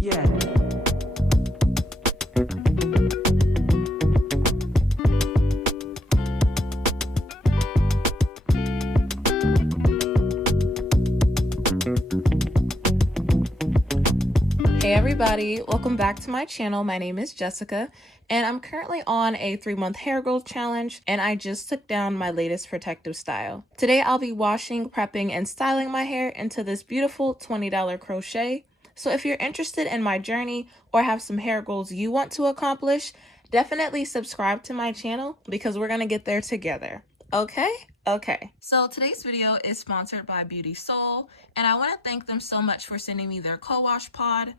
Yeah. Hey everybody, welcome back to my channel. My name is Jessica and I'm currently on a 3-month hair growth challenge and I just took down my latest protective style. Today I'll be washing, prepping, and styling my hair into this beautiful $20 crochet. So if you're interested in my journey or have some hair goals you want to accomplish, definitely subscribe to my channel because we're gonna get there together. Okay? Okay. So today's video is sponsored by Beauty Soul and I want to thank them so much for sending me their co-wash pod.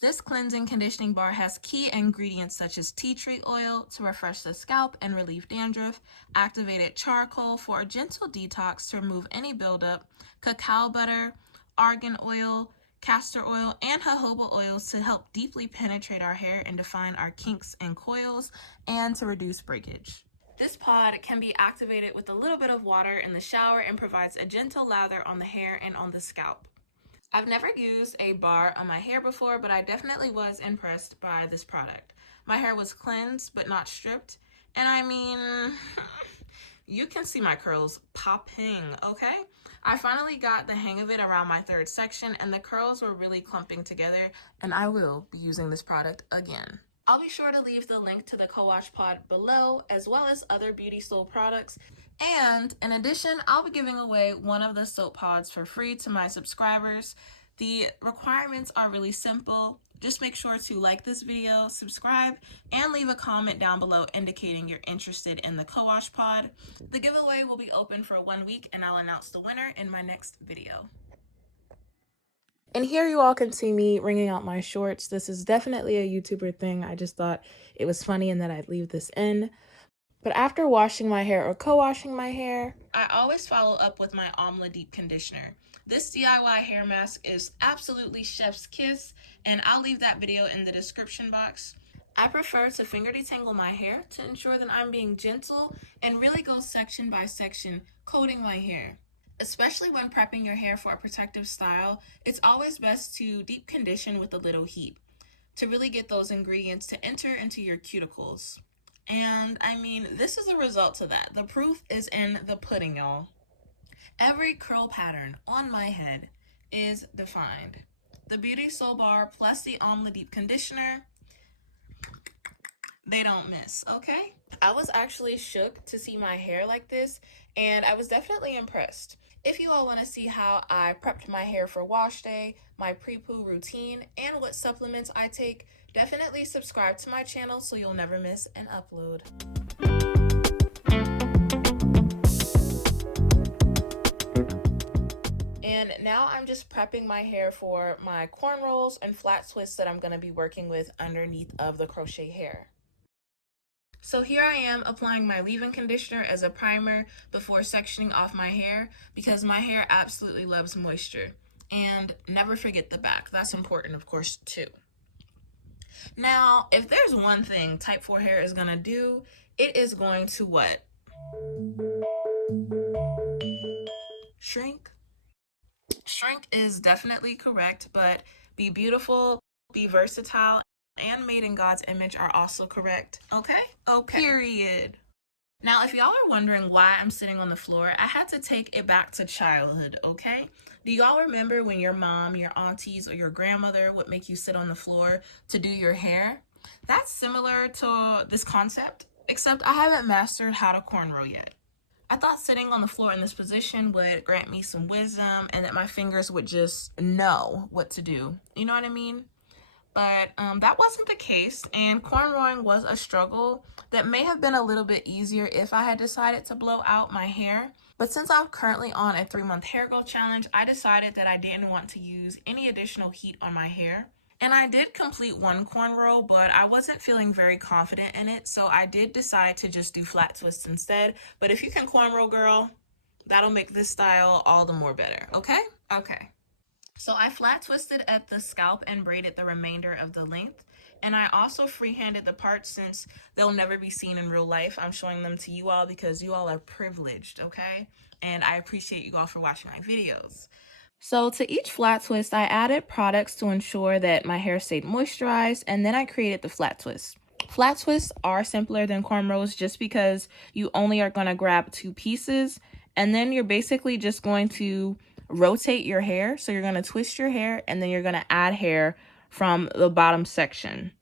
This cleansing conditioning bar has key ingredients such as tea tree oil to refresh the scalp and relieve dandruff, activated charcoal for a gentle detox to remove any buildup, cacao butter, argan oil, castor oil, and jojoba oils to help deeply penetrate our hair and define our kinks and coils, and to reduce breakage. This pod can be activated with a little bit of water in the shower and provides a gentle lather on the hair and on the scalp. I've never used a bar on my hair before, but I definitely was impressed by this product. My hair was cleansed but not stripped, and I mean, you can see my curls popping, okay? I finally got the hang of it around my third section, and the curls were really clumping together, and I will be using this product again. I'll be sure to leave the link to the co-wash pod below, as well as other Beauty Soul products. And in addition, I'll be giving away one of the soap pods for free to my subscribers. The requirements are really simple. Just make sure to like this video, subscribe, and leave a comment down below indicating you're interested in the co-wash pod. The giveaway will be open for 1 week, and I'll announce the winner in my next video. And here you all can see me wringing out my shorts. This is definitely a YouTuber thing. I just thought it was funny and that I'd leave this in. But after washing my hair or co-washing my hair, I always follow up with my Amla Deep Conditioner. This DIY hair mask is absolutely chef's kiss, and I'll leave that video in the description box. I prefer to finger detangle my hair to ensure that I'm being gentle and really go section by section, coating my hair. Especially when prepping your hair for a protective style, it's always best to deep condition with a little heat to really get those ingredients to enter into your cuticles. And I mean, this is a result to that. The proof is in the pudding, y'all. Every curl pattern on my head is defined. The Beauty Soul Bar plus the Amla Deep Conditioner, they don't miss, okay? I was actually shook to see my hair like this, and I was definitely impressed. If you all want to see how I prepped my hair for wash day, my pre-poo routine, and what supplements I take, definitely subscribe to my channel so you'll never miss an upload. And now I'm just prepping my hair for my cornrows and flat twists that I'm going to be working with underneath of the crochet hair. So here I am applying my leave-in conditioner as a primer before sectioning off my hair because my hair absolutely loves moisture. And never forget the back. That's important, of course, too. Now, if there's one thing type 4 hair is going to do, it is going to what? Shrink? Shrink is definitely correct, but be beautiful, be versatile, and made in God's image are also correct. Okay? Okay. Period. Now, if y'all are wondering why I'm sitting on the floor, I had to take it back to childhood, okay? Do y'all remember when your mom, your aunties, or your grandmother would make you sit on the floor to do your hair? That's similar to this concept, except I haven't mastered how to cornrow yet. I thought sitting on the floor in this position would grant me some wisdom and that my fingers would just know what to do. You know what I mean? But that wasn't the case, and cornrowing was a struggle that may have been a little bit easier if I had decided to blow out my hair. But since I'm currently on a 3-month hair growth challenge, I decided that I didn't want to use any additional heat on my hair. And I did complete one cornrow, but I wasn't feeling very confident in it, so I did decide to just do flat twists instead. But if you can cornrow, girl, that'll make this style all the more better, okay? Okay. So I flat twisted at the scalp and braided the remainder of the length. And I also freehanded the parts since they'll never be seen in real life. I'm showing them to you all because you all are privileged, okay? And I appreciate you all for watching my videos. So to each flat twist, I added products to ensure that my hair stayed moisturized, and then I created the flat twist. Flat twists are simpler than cornrows just because you only are going to grab two pieces, and then you're basically just going to rotate your hair. So you're going to twist your hair, and then you're going to add hair from the bottom section.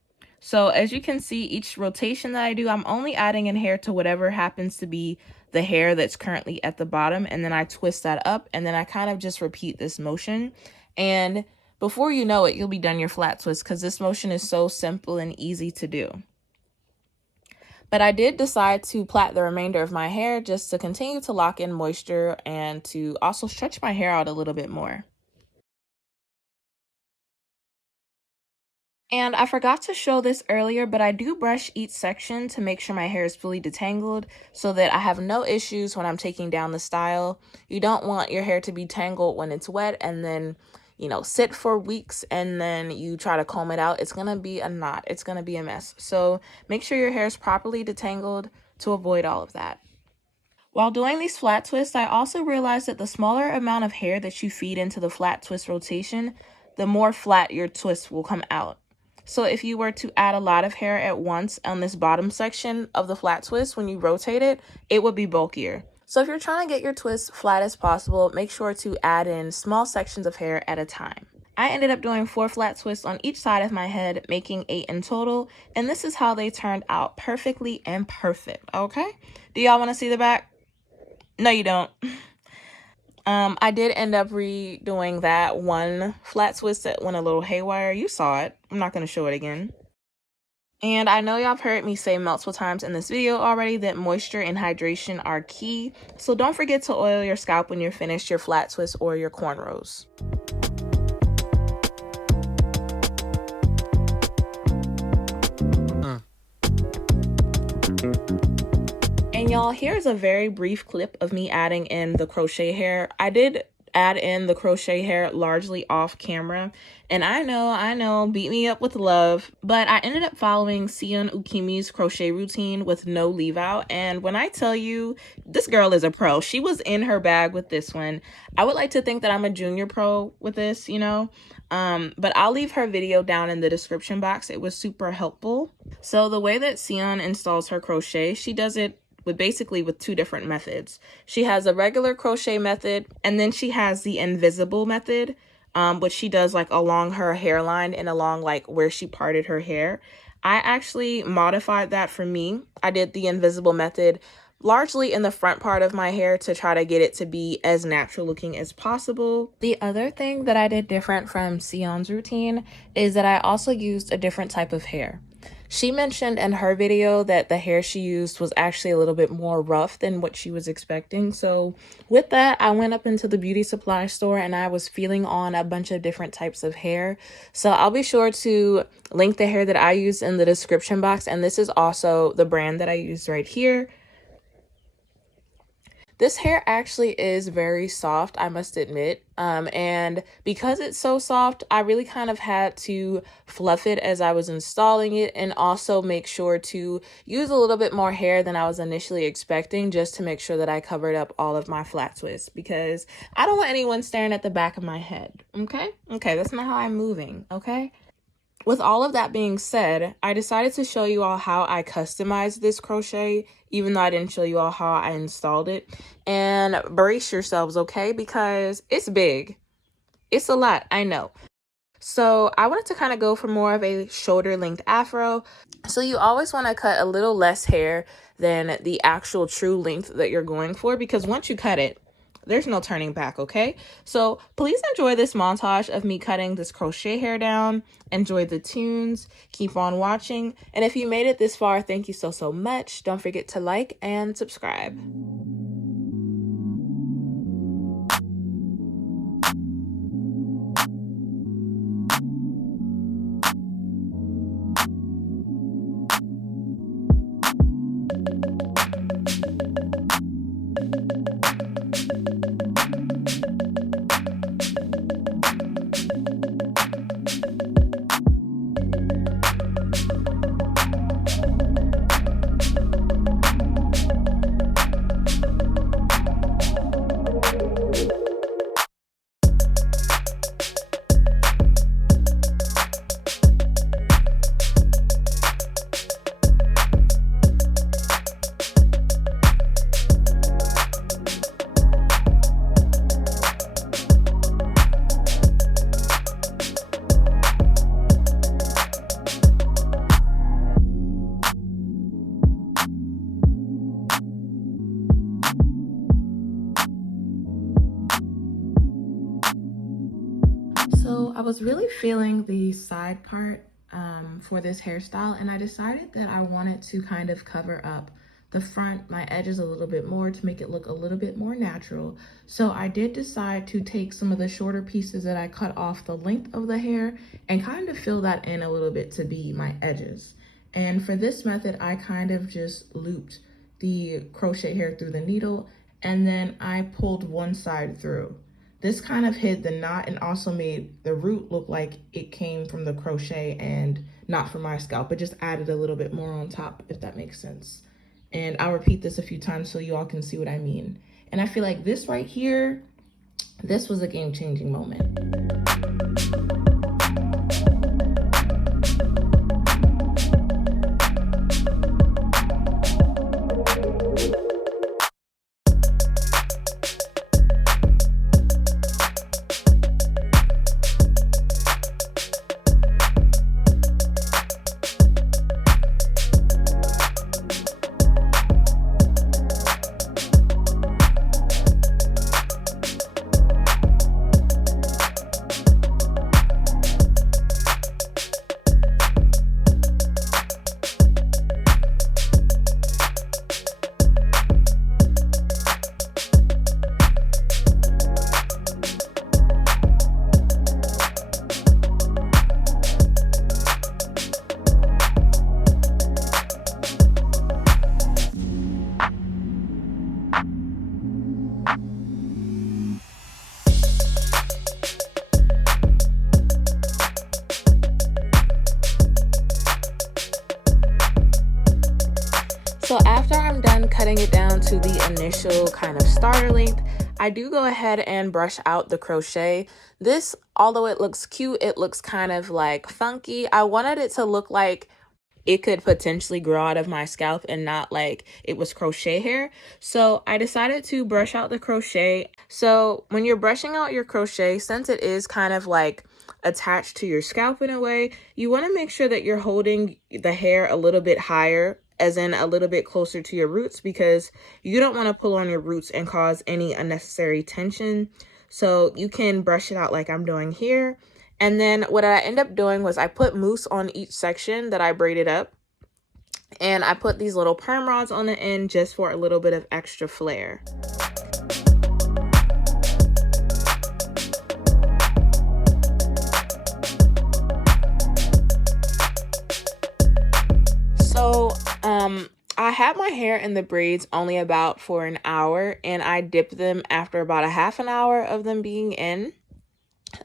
So as you can see, each rotation that I do, I'm only adding in hair to whatever happens to be the hair that's currently at the bottom, and then I twist that up, and then I kind of just repeat this motion. And before you know it, you'll be done your flat twist because this motion is so simple and easy to do. But I did decide to plait the remainder of my hair just to continue to lock in moisture and to also stretch my hair out a little bit more. And I forgot to show this earlier, but I do brush each section to make sure my hair is fully detangled so that I have no issues when I'm taking down the style. You don't want your hair to be tangled when it's wet and then, sit for weeks and then you try to comb it out. It's going to be a knot. It's going to be a mess. So make sure your hair is properly detangled to avoid all of that. While doing these flat twists, I also realized that the smaller amount of hair that you feed into the flat twist rotation, the more flat your twist will come out. So if you were to add a lot of hair at once on this bottom section of the flat twist, when you rotate it, it would be bulkier. So if you're trying to get your twist flat as possible, make sure to add in small sections of hair at a time. I ended up doing 4 flat twists on each side of my head, making 8 in total, and this is how they turned out, perfectly imperfect, okay? Do y'all want to see the back? No, you don't. I did end up redoing that one flat twist that went a little haywire. You saw it. I'm not going to show it again. And I know y'all have heard me say multiple times in this video already that moisture and hydration are key. So don't forget to oil your scalp when you're finished your flat twist or your cornrows. And y'all, here's a very brief clip of me adding in the crochet hair. I did add in the crochet hair largely off camera, and I know, beat me up with love, but I ended up following Sion Ukemi's crochet routine with no leave out, and when I tell you, this girl is a pro. She was in her bag with this one. I would like to think that I'm a junior pro with this, but I'll leave her video down in the description box. It was super helpful. So the way that Sion installs her crochet, she does it with 2 different methods. She has a regular crochet method, and then she has the invisible method, which she does like along her hairline and along like where she parted her hair. I actually modified that for me. I did the invisible method largely in the front part of my hair to try to get it to be as natural looking as possible. The other thing that I did different from Sion's routine is that I also used a different type of hair. She mentioned in her video that the hair she used was actually a little bit more rough than what she was expecting. So with that, I went up into the beauty supply store and I was feeling on a bunch of different types of hair. So I'll be sure to link the hair that I used in the description box. And this is also the brand that I used right here. This hair actually is very soft, I must admit, and because it's so soft, I really kind of had to fluff it as I was installing it and also make sure to use a little bit more hair than I was initially expecting just to make sure that I covered up all of my flat twists because I don't want anyone staring at the back of my head, okay? Okay, that's not how I'm moving, okay? With all of that being said, I decided to show you all how I customized this crochet, even though I didn't show you all how I installed it. And brace yourselves, okay? Because it's big. It's a lot, I know. So I wanted to kind of go for more of a shoulder length afro. So you always want to cut a little less hair than the actual true length that you're going for, because once you cut it, there's no turning back, okay? So please enjoy this montage of me cutting this crochet hair down. Enjoy the tunes. Keep on watching. And if you made it this far, thank you so much. Don't forget to like and subscribe. feeling the side part for this hairstyle, and I decided that I wanted to kind of cover up the front, my edges a little bit more to make it look a little bit more natural. So I did decide to take some of the shorter pieces that I cut off the length of the hair and kind of fill that in a little bit to be my edges. And for this method, I kind of just looped the crochet hair through the needle, and then I pulled one side through. This kind of hid the knot and also made the root look like it came from the crochet and not from my scalp. It just added a little bit more on top, if that makes sense. And I'll repeat this a few times so you all can see what I mean. And I feel like this right here, this was a game-changing moment. So after I'm done cutting it down to the initial kind of starter length, I do go ahead and brush out the crochet. This, although it looks cute, it looks kind of like funky. I wanted it to look like it could potentially grow out of my scalp and not like it was crochet hair. So I decided to brush out the crochet. So when you're brushing out your crochet, since it is kind of like attached to your scalp in a way, you want to make sure that you're holding the hair a little bit higher, as in a little bit closer to your roots, because you don't want to pull on your roots and cause any unnecessary tension. So you can brush it out like I'm doing here. And then what I end up doing was I put mousse on each section that I braided up. And I put these little perm rods on the end just for a little bit of extra flair. So I had my hair in the braids only about for an hour, and I dipped them after about a half an hour of them being in.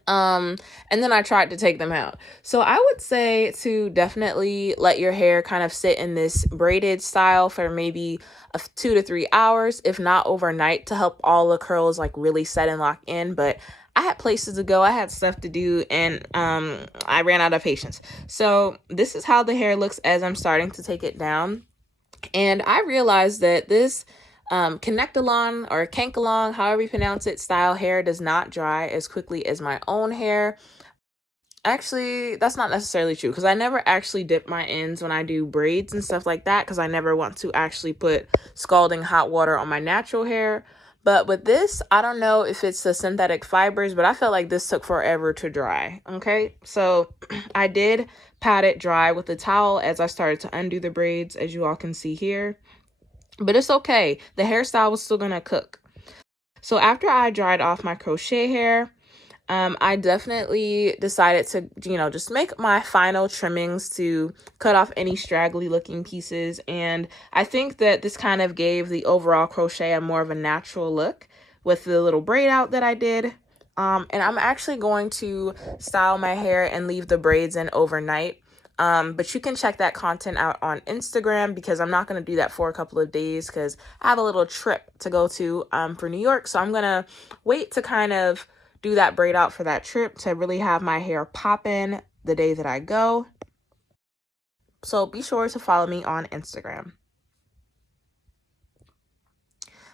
And then I tried to take them out. So I would say to definitely let your hair kind of sit in this braided style for maybe 2 to 3 hours, if not overnight, to help all the curls like really set and lock in. But I had places to go, I had stuff to do, and I ran out of patience. So this is how the hair looks as I'm starting to take it down. And I realized that this connect-along or cank-along, however you pronounce it, style hair does not dry as quickly as my own hair. Actually, that's not necessarily true, because I never actually dip my ends when I do braids and stuff like that, because I never want to actually put scalding hot water on my natural hair. But with this, I don't know if it's the synthetic fibers, but I felt like this took forever to dry. Okay, so I did pat it dry with a towel as I started to undo the braids, as you all can see here. But it's okay. The hairstyle was still gonna cook. So after I dried off my crochet hair, I definitely decided to, just make my final trimmings to cut off any straggly looking pieces. And I think that this kind of gave the overall crochet a more of a natural look with the little braid out that I did. And I'm actually going to style my hair and leave the braids in overnight. But you can check that content out on Instagram, because I'm not going to do that for a couple of days because I have a little trip to go to for New York. So I'm going to wait to kind of do that braid out for that trip to really have my hair poppin' the day that I go. So be sure to follow me on Instagram.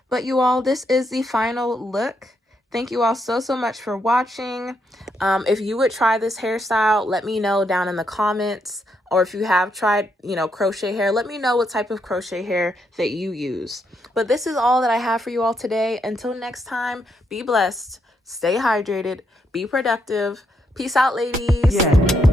But you all, this is the final look. Thank you all so much for watching. If you would try this hairstyle, let me know down in the comments. Or if you have tried, crochet hair, let me know what type of crochet hair that you use. But this is all that I have for you all today. Until next time, be blessed, stay hydrated, be productive, Peace out, ladies. Yeah.